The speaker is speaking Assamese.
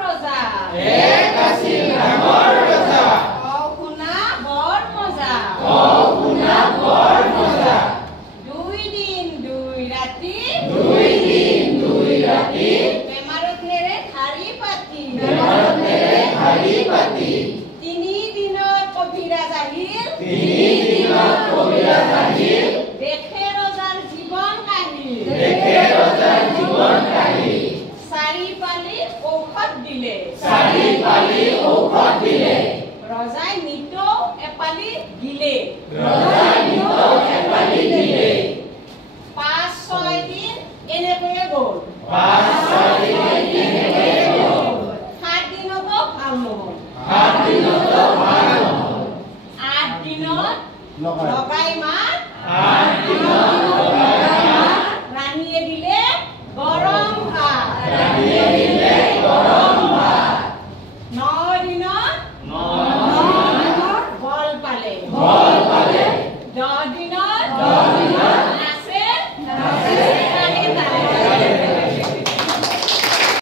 ৰজা এক আছিল ডাঙৰ ৰজা শুনা বৰ মজা শুনা বৰ মজা 2 দিন 2 ৰাতি 2 দিন 2 ৰাতি বেমাৰতেৰে ধাৰি পাতি 3 দিনৰ কবিৰাজ আহিল দেখে ৰজাৰ জীৱন কাহিনী 4 পালি ঔষধ দিলে ৰজাই নিতৌ এপালি দিলে 5-6 দিন এনেকৈয়ে গ'ল 7 দিনতো ভাল নহ'ল 8 দিনত লগাই মাত ৰাণীয়ে দিলে গৰম ভাত 9 দিনত বল পালে 10 দিনত